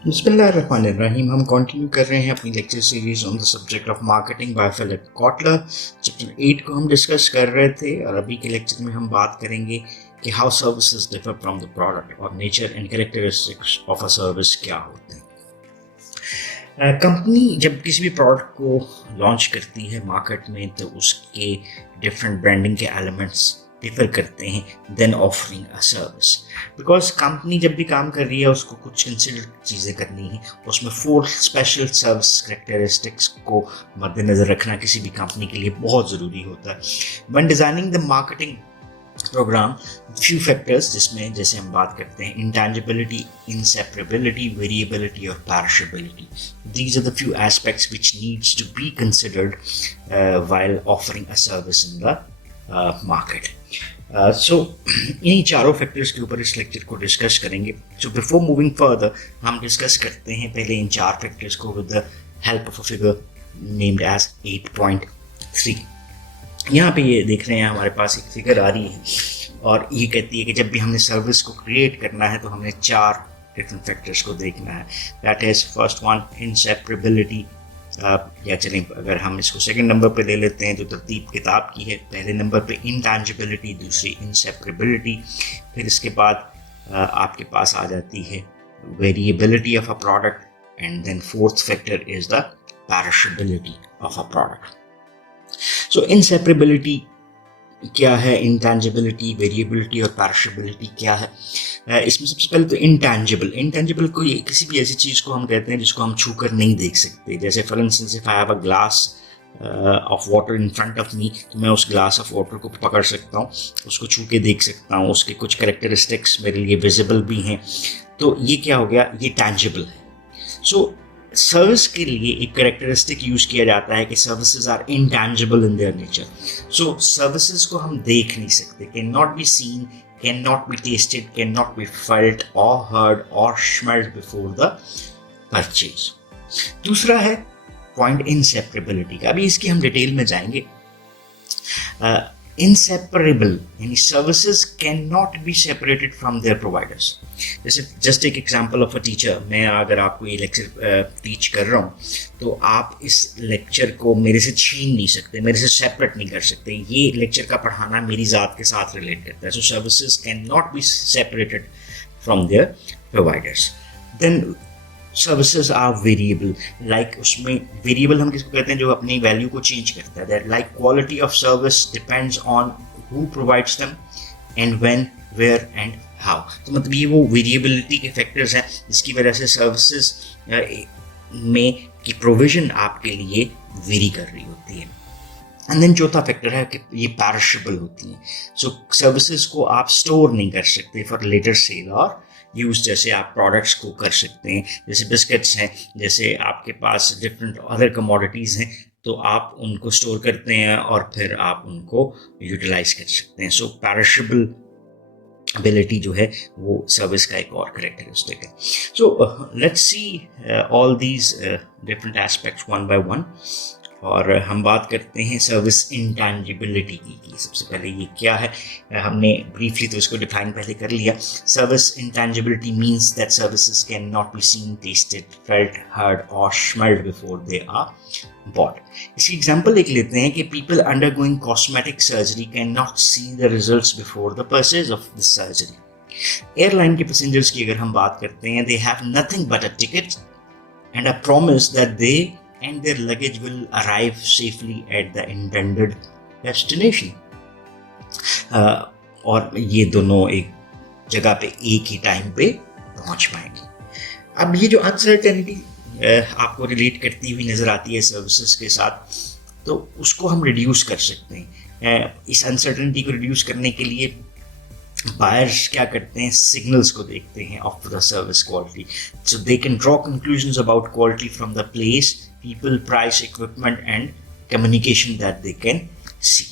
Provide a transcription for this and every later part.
बिस्मिल्लाहिर्रहमानिर्रहीम। हम कंटिन्यू कर रहे हैं अपनी lecture series on the subject of marketing by Philip Kotler. Chapter 8 को हम डिस्कस कर रहे थे और अभी के लेक्चर में हम बात करेंगे कि how services differ from the product और nature and characteristics of a service क्या होते हैं। कंपनी जब किसी भी प्रोडक्ट को लॉन्च करती है मार्केट में तो उसके डिफरेंट ब्रांडिंग के एलिमेंट्स डिफर करते हैं than offering a service. Because company जब भी काम कर रही है उसको कुछ कंसिडर चीज़ें करनी है, उसमें 4 स्पेशल सर्विस करेक्टरिस्टिक्स को मद्देनज़र रखना किसी भी कंपनी के लिए बहुत ज़रूरी होता है। When designing the marketing programme, few factors जिसमें जैसे हम बात करते हैं इंटेंजिबिलिटी, इंसेपरेबिलिटी, वेरिएबिलिटी और perishability, these are the few aspects which needs to be considered while offering a service in the market. So इन्हीं चारों फैक्टर्स के ऊपर इस लेक्चर को डिस्कस करेंगे। सो बिफोर मूविंग फर्दर हम डिस्कस करते हैं पहले इन 4 फैक्टर्स को with the help of a figure named as 8.3। यहाँ पे ये देख रहे हैं हमारे पास एक फिगर आ रही है और ये कहती है कि जब भी हमने सर्विस को क्रिएट करना है तो हमने 4 डिफरेंट फैक्टर्स को देखना है। दैट इज फर्स्ट वन इंसेपरेबिलिटी, या चलें अगर हम इसको सेकंड नंबर पे ले लेते हैं तो तरतीब किताब की है। पहले नंबर पे इंटेंजिबिलिटी, दूसरी इंसेपरेबिलिटी, फिर इसके बाद आपके पास आ जाती है variability of a product and then fourth factor is the perishability of a product. So inseparability क्या है, इंटेंजिबिलिटी, वेरिएबिलिटी और पैरिशेबिलिटी क्या है। इसमें सबसे पहले तो इंटेंजिबल को किसी भी ऐसी चीज़ को हम कहते हैं जिसको हम छू कर नहीं देख सकते। जैसे for instance if I have a glass of water in front of me, तो मैं उस ग्लास ऑफ वाटर को पकड़ सकता हूँ, उसको छू के देख सकता हूँ, उसके कुछ कैरेक्टरिस्टिक्स मेरे लिए विजिबल भी हैं। तो ये क्या हो गया, ये टैंजिबल है। सो सर्विस के लिए एक कैरेक्टरिस्टिक यूज किया जाता है कि services are intangible in their nature. So services को हम देख नहीं सकते, can not be seen, can not be tasted, can not be felt और हर्ड और स्मेल्ड बिफोर द परचेज। दूसरा है पॉइंट इंसेपरेबिलिटी का। अभी इसकी हम डिटेल में जाएंगे। inseparable यानी services cannot be separated from their providers। जैसे just take example of a teacher, मैं अगर आपको ये लेक्चर टीच कर रहा हूँ तो आप इस लेक्चर को मेरे से छीन नहीं सकते, मेरे से सेपरेट नहीं कर सकते। ये लेक्चर का पढ़ाना मेरी ज़ात के साथ रिलेट करता है। So services can not be separated from their providers. Then services are variable, like उसमें वेरिएबल हम किसको कहते हैं, जो अपनी वैल्यू को चेंज करता है। That like quality of service depends on who provides them and when, where and how. तो मतलब ये वो वेरिएबिलिटी के फैक्टर्स हैं जिसकी वजह से सर्विसेज में की प्रोविजन आपके लिए वेरी कर रही होती है। एंड देन चौथा फैक्टर है कि ये पैरिशेबल होती हैं। सो सर्विसेज को आप स्टोर नहीं कर सकते फॉर लेटर सेल और यूज, जैसे आप प्रोडक्ट्स को कर सकते हैं, जैसे बिस्किट्स हैं, जैसे आपके पास डिफरेंट अदर कमोडिटीज़ हैं, तो आप उनको स्टोर करते हैं और फिर आप उनको यूटिलाइज कर सकते हैं। सो पैरिशेबल एबिलिटी जो है वो सर्विस का एक और करेक्टरिस्टिक है। So let's see all these different aspects one by one. और हम बात करते हैं सर्विस इंटेंजिबिलिटी की। सबसे पहले ये क्या है, हमने ब्रीफली तो इसको डिफाइन पहले कर लिया। Service intangibility means that services can not be seen, tasted, felt, heard और smelled before they are bought. इसकी एग्जांपल एक लेते हैं कि people undergoing cosmetic surgery can not see the results before the purchase of the surgery. Airline के passengers की अगर हम बात करते हैं, they have nothing but a ticket and a promise that they and their luggage will arrive safely at the intended destination। और ये दोनों एक जगह पे एक ही टाइम पे पहुंच पाएंगे। अब ये जो अनसर्टेनिटी आपको रिलेट करती हुई नजर आती है सर्विसेज के साथ, तो उसको हम रिड्यूस कर सकते हैं। इस अनसर्टेनिटी को रिड्यूस करने के लिए बायर्स क्या करते हैं, सिग्नल्स को देखते हैं of the service quality. So they can draw conclusions about quality from the place, people, price, equipment and communication that they can see.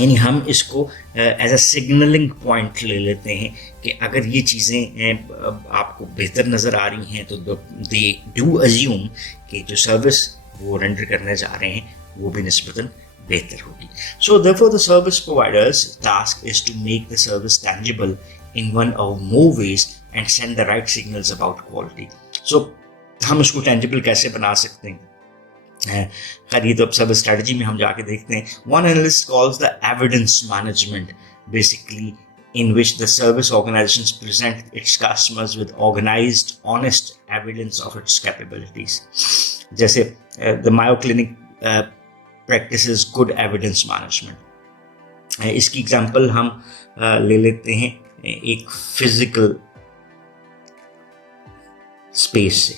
यानी हम इसको एज अ सिग्नलिंग पॉइंट ले लेते हैं कि अगर ये चीज़ें आपको बेहतर नज़र आ रही हैं तो दे डू अज्यूम कि जो सर्विस वो रेंडर करने जा रहे हैं वो भी निस्बतन बेहतर होगी। So therefore the service provider's task is to make the service tangible in one or more ways and send the right signals about quality. सो हम उसको टेंजिबल कैसे बना सकते हैं? खैर ये तो अब सब स्ट्रेटजी में हम जाके देखते हैं. One analyst calls the evidence management basically in which the service organizations present its customers with organized, honest evidence of its capabilities. जैसे the Mayo Clinic practices good evidence management. इसकी एग्जांपल हम ले लेते हैं एक फिजिकल स्पेस से.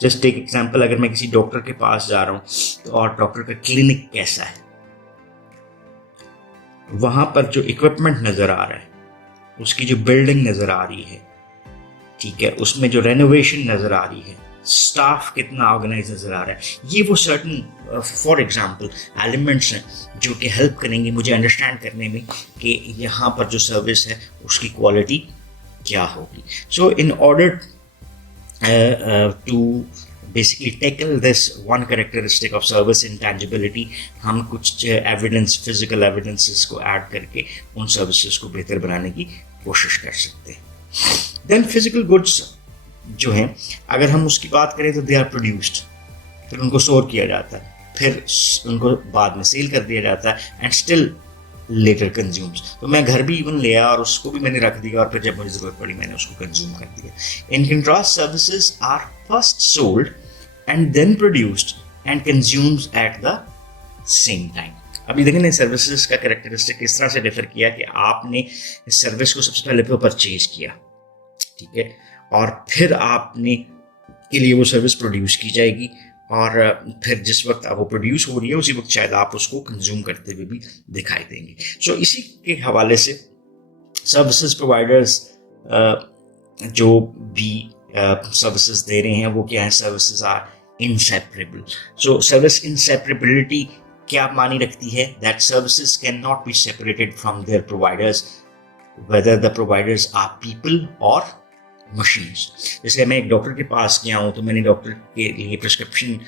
Just एक example, अगर मैं किसी डॉक्टर के पास जा रहा हूँ तो और डॉक्टर का क्लिनिक कैसा है, वहां पर जो इक्विपमेंट नजर आ रहा है, उसकी जो बिल्डिंग नजर आ रही है, ठीक है, उसमें जो रेनोवेशन नजर आ रही है, स्टाफ कितना ऑर्गेनाइज नजर आ रहा है, ये वो सर्टन फॉर एग्जांपल एलिमेंट्स हैं जो कि हेल्प करेंगे मुझे अंडरस्टैंड करने में कि यहाँ पर जो सर्विस है उसकी क्वालिटी क्या होगी. So in order to basically tackle this one characteristic of service intangibility, हम कुछ एविडेंस, फिजिकल एविडेंसेस को ऐड करके उन सर्विसेज को बेहतर बनाने की कोशिश कर सकते हैं. देन फिजिकल गुड्स जो हैं, अगर हम उसकी बात करें तो दे आर प्रोड्यूस्ड, फिर उनको स्टोर किया जाता है, फिर उनको बाद में सेल कर दिया जाता है एंड स्टिल लेटर कंज्यूम्स. तो मैं घर भी इवन ले आया और उसको भी मैंने रख दिया और फिर जब मुझे जरूरत पड़ी मैंने उसको कंज्यूम कर दिया. In contrast services are first sold and then produced and consumed at the same time. अभी देखिए ना सर्विसेज का कैरेक्टरिस्टिक किस तरह से डिफर किया कि आपने इस सर्विस को सबसे पहले परचेज किया, ठीक है, और फिर आपने के लिए वो सर्विस प्रोड्यूस की जाएगी और फिर जिस वक्त वो प्रोड्यूस हो रही है उसी वक्त शायद आप उसको कंज्यूम करते हुए भी दिखाई देंगे. सो इसी के हवाले से सर्विसेज प्रोवाइडर्स जो भी सर्विसेज दे रहे हैं वो क्या है, services are inseparable. So service inseparability क्या मानी रखती है? That services can not be separated from their providers whether the providers are people और मशीन्स. जैसे मैं एक डॉक्टर के पास गया हूँ तो मैंने डॉक्टर के लिए प्रिस्क्रिप्शन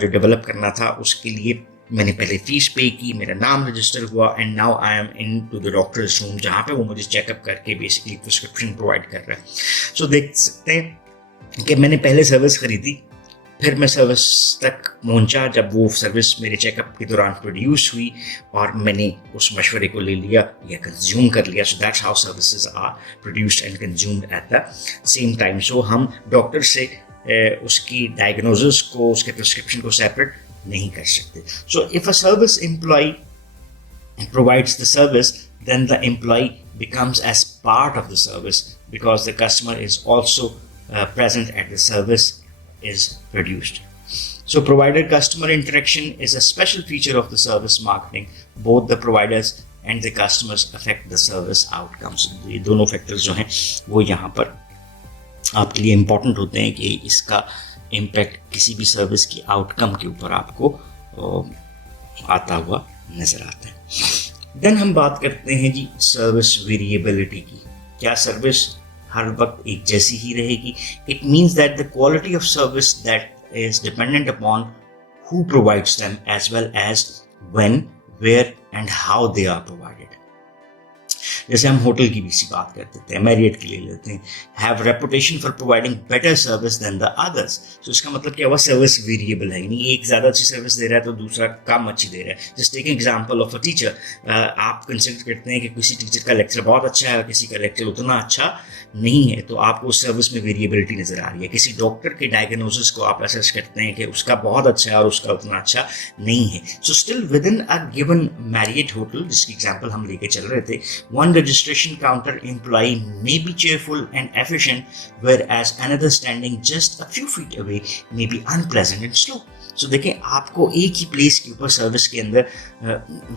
जो डेवलप करना था उसके लिए मैंने पहले फीस पे की, मेरा नाम रजिस्टर हुआ and now I am into the doctor's room जहाँ पे वो मुझे चेकअप करके बेसिकली प्रिस्क्रिप्शन प्रोवाइड कर रहा है. सो देख सकते हैं कि मैंने पहले सर्विस खरीदी, फिर मैं सर्विस तक पहुंचा जब वो सर्विस मेरे चेकअप के दौरान प्रोड्यूस हुई और मैंने उस मशवरे को ले लिया या कंज्यूम कर लिया. So that's how services are produced and consumed at the same time. So हम डॉक्टर से उसकी डायग्नोसिस को, उसके प्रिस्क्रिप्शन को सेपरेट नहीं कर सकते. So if a service employ provides the service, then the employee becomes as part of the service because the customer is also present at the service is produced. So provider-customer interaction is a special feature of the service marketing. Both the providers and the customers affect the service outcomes. ये दोनों factors जो हैं वो यहाँ पर आपके लिए important होते हैं कि इसका इम्पैक्ट किसी भी सर्विस की आउटकम के ऊपर आपको आता हुआ नजर आता है. देन हम बात करते हैं जी सर्विस वेरिएबिलिटी की. क्या सर्विस हर वक्त एक जैसी ही रहेगी? It means that the quality of service that is dependent upon who provides them as well as when, where and how they are provided. जैसे हम होटल की भी सी बात कर देते हैं, मैरियट के लिए लेते हैं, have reputation for providing better service than the others. तो इसका मतलब क्या हुआ? सर्विस वेरिएबल है, यानी एक ज़्यादा अच्छी सर्विस दे रहा है तो दूसरा कम अच्छी दे रहा है. Just take example of a teacher. आप कंसिडर करते हैं कि किसी टीचर का लेक्चर बहुत अच्छा है और किसी का लेक्चर उतना अच्छा नहीं है, तो आपको उस सर्विस में वेरिएबिलिटी नजर आ रही है. किसी डॉक्टर के डायग्नोसिस को आप असेस करते हैं कि उसका बहुत अच्छा है और उसका उतना अच्छा नहीं है. So still with in a given Marriott hotel, जिसकी एग्जांपल हम लेके चल रहे थे, one registration counter employee may be cheerful and efficient, whereas another standing just a few feet away may be unpleasant and slow. So देखें, आपको एक ही place के ऊपर सर्विस के अंदर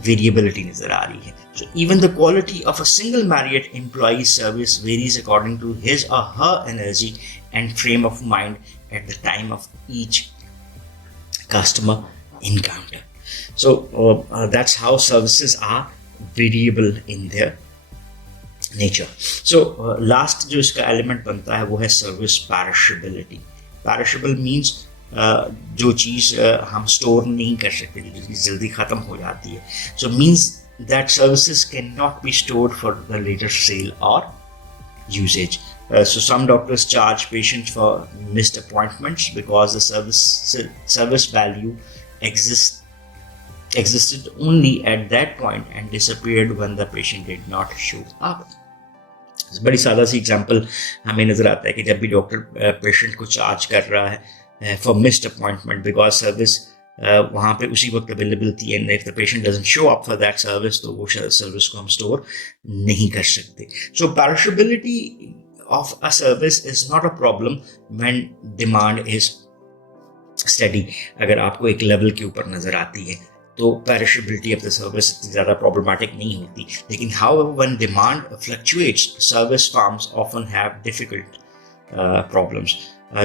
वेरिएबिलिटी नजर आ रही है. So even the quality of a single Marriott employee's service varies according to his or her energy and frame of mind at the time of each customer encounter. So that's how services are variable in their nature. So last जो इसका element बनता है वो है service पैरिशेबिलिटी. Perishable means जो चीज़ हम store नहीं कर सकते, जो चीज़ जल्दी ख़त्म हो जाती है. So means that services can not be stored for the later sale और usage. So some doctors charge patients for missed appointments because the service value existed only at that point and disappeared when the patient did not show up. बड़ी सादा सी example हमें नज़र आता है कि जब भी डॉक्टर पेशेंट को चार्ज कर रहा है for missed appointment because service वहाँ पे उसी वक्त अवेलेबल थी and if the patient doesn't show up for that service तो वो सर्विस को हम स्टोर नहीं कर सकते. So perishability of a service is not a problem when demand is steady. अगर आपको एक लेवल के ऊपर नज़र आती है तो पेरिशेबिलिटी ऑफ द सर्विस इतनी ज़्यादा प्रॉब्लमेटिक नहीं होती. लेकिन however when demand fluctuates service firms often have difficult problems.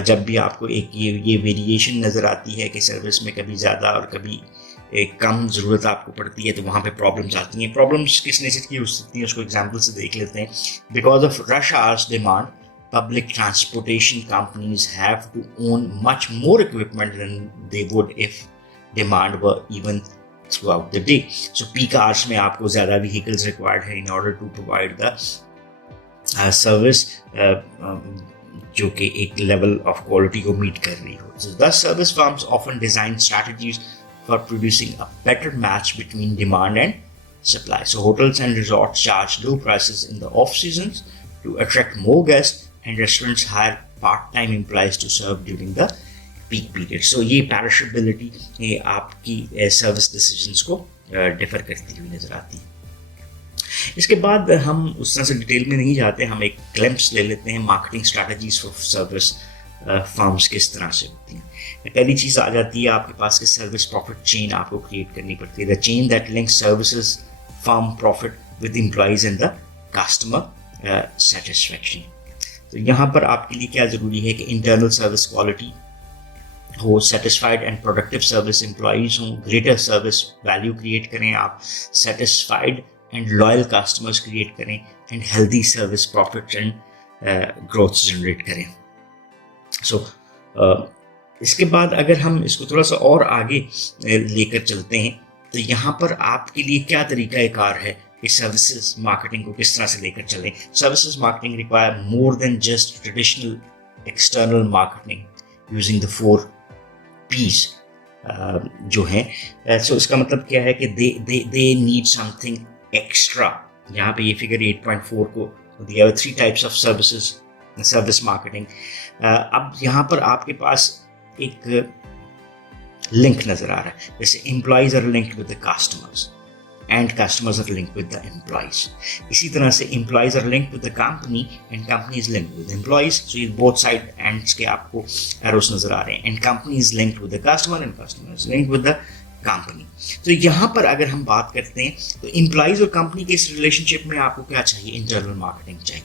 जब भी आपको एक ये वेरिएशन नज़र आती है कि सर्विस में कभी ज़्यादा और कभी एक कम ज़रूरत आपको पड़ती है तो वहाँ पे प्रॉब्लम्स आती हैं. प्रॉब्लम्स किस नेचर की हो सकती हैं उसको एग्जांपल से देख लेते हैं. Because of rush hours demand public transportation companies have to own much more equipment than they would if demand were even throughout the day. So peak hours में आपको ज़्यादा vehicles required है in order to provide the service जो कि एक level of quality को meet कर रही हो. So thus service firms often design strategies for producing a better match between demand and supply. So hotels and resorts charge low prices in the off seasons to attract more guests and restaurants hire part-time employees to serve during the peak period. So ये perishability ये आपकी service decisions को differ करती हुई नज़र आती है. इसके बाद हम उस तरह से डिटेल में नहीं जाते, हम एक glimpse ले लेते हैं marketing strategies for service firms किस तरह से होती हैं. पहली चीज़ आ जाती है आपके पास कि service profit chain आपको create करनी पड़ती है. The chain that links services firm profit with employees and the customer satisfaction. तो यहाँ पर आपके लिए क्या ज़रूरी है कि इंटरनल सर्विस क्वालिटी हो, satisfied and productive service employees हों, ग्रेटर सर्विस वैल्यू क्रिएट करें आप, satisfied and loyal customers create करें and healthy service profit and growth generate करें. सो इसके बाद अगर हम इसको थोड़ा सा और आगे लेकर चलते हैं तो यहाँ पर आपके लिए क्या तरीक़ाकार है कि सर्विसेज मार्केटिंग को किस तरह से लेकर चलें. Services marketing require more than just traditional external marketing using the 4 P's जो हैं. सो इसका मतलब क्या है कि दे नीड समथिंग एक्स्ट्रा. यहाँ पे ये फिगर 8.4 को दिया हुआ 3 टाइप्स ऑफ सर्विस मार्केटिंग. अब यहाँ पर आपके पास एक लिंक नज़र आ रहा है, जैसे employees are linked with the customers and customers are linked with the employees. इसी तरह से employees are linked with the company and company is linked with employees. So ये both side ends के आपको arrows नजर आ रहे हैं. And company is linked with the customer and customer is linked with the company. तो यहाँ पर अगर हम बात करते हैं तो employees और company के इस relationship में आपको क्या चाहिए? Internal marketing चाहिए.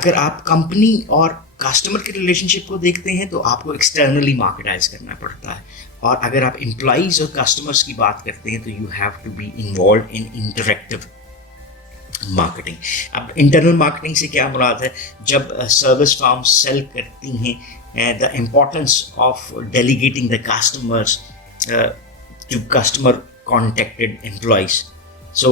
अगर आप company और कस्टमर के रिलेशनशिप को देखते हैं तो आपको एक्सटर्नली मार्केटाइज करना पड़ता है. और अगर आप एम्प्लॉयज़ और कस्टमर्स की बात करते हैं तो you have to be involve in interactive marketing. अब इंटरनल मार्केटिंग से क्या मुराद है? जब सर्विस फर्म सेल करती हैं the importance of delegating the customers to customer contacted employees. So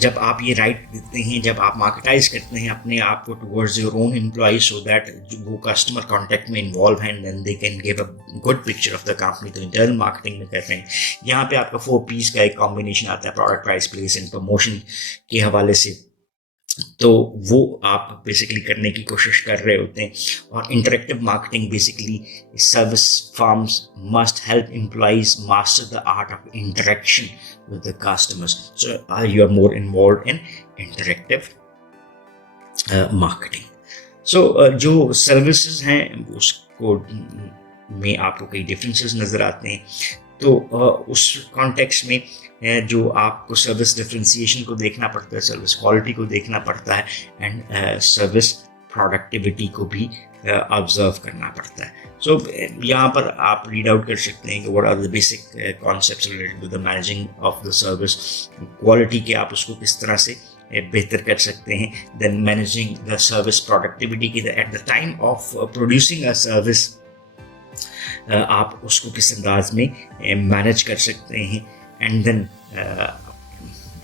जब आप ये राइट देते हैं, जब आप मार्केटाइज करते हैं अपने आप को towards your own employee so that वो कस्टमर कॉन्टैक्ट में इन्वॉल्व हैं and they can give a good picture of the company. तो इंटरनल मार्केटिंग में कर रहे हैं. यहाँ पे आपका 4 P's का एक कॉम्बिनेशन आता है, product, price, place and promotion के हवाले से. तो वो आप बेसिकली करने की कोशिश कर रहे होते हैं. और interactive marketing basically service firms must help employees master the art of interaction with the customers. So you are more involve in interactive marketing. So जो सर्विसेज हैं उसको में आपको कई डिफरेंसेस नज़र आते हैं. तो उस कॉन्टेक्स्ट में जो आपको सर्विस डिफरेंशिएशन को देखना पड़ता है, सर्विस क्वालिटी को देखना पड़ता है एंड सर्विस प्रोडक्टिविटी को भी ऑब्जर्व करना पड़ता है. सो यहाँ पर आप रीड आउट कर सकते हैं कि what are the basic concepts related to the managing of the service quality के आप उसको किस तरह से बेहतर कर सकते हैं. Then managing the service productivity की at the time of producing a service आप उसको किस अंदाज में मैनेज कर सकते हैं. एंड देन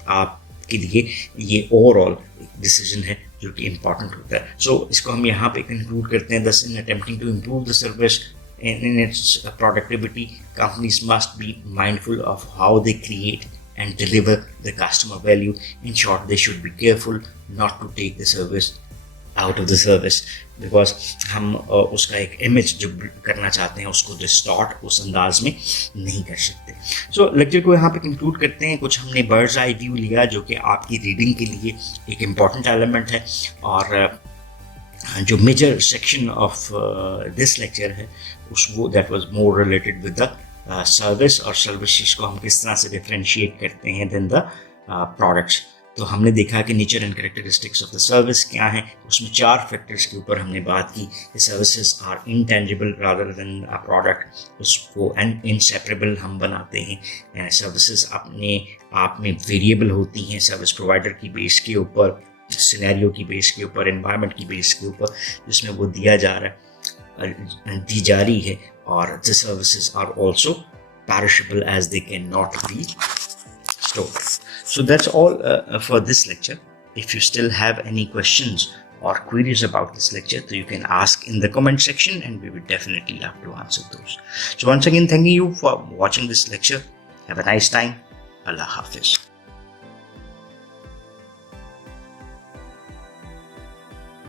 आपके लिए ये ओवरऑल डिसीजन है जो कि इम्पॉर्टेंट होता है. सो इसको हम यहाँ पे कंक्लूड करते हैं. Thus, in attempting to improve the service in its productivity, companies must be mindful of how they create and deliver the customer value. In short, they should be careful not to take the service out of the service, because हम उसका एक image जो करना चाहते हैं उसको distort उस अंदाज में नहीं कर सकते. सो लेक्चर को यहाँ पे कंक्लूड करते हैं. कुछ हमने बर्ड्स आई व्यू लिया जो कि आपकी रीडिंग के लिए एक इम्पॉर्टेंट एलिमेंट है, और जो major section of this lecture है वो that was more related with the service, और सर्विसेज को हम किस तरह से डिफरेंशिएट करते हैं देन द प्रोडक्ट्स. तो हमने देखा कि nature and characteristics of the service क्या है. उसमें 4 फैक्टर्स के ऊपर हमने बात की. Services are intangible rather than a product, उसको इनसेपरेबल हम बनाते हैं. सर्विसेज अपने आप में वेरिएबल होती हैं सर्विस प्रोवाइडर की बेस के ऊपर, सिनेरियो की बेस के ऊपर, एनवायरनमेंट की बेस के ऊपर जिसमें वो दिया जा रहा है, दी जा रही है. और the services are also perishable as they cannot be stored. So that's all for this lecture. If you still have any questions or queries about this lecture, so you can ask in the comment section and we would definitely love to answer those. So once again, thanking you for watching this lecture. Have a nice time. Allah Hafiz.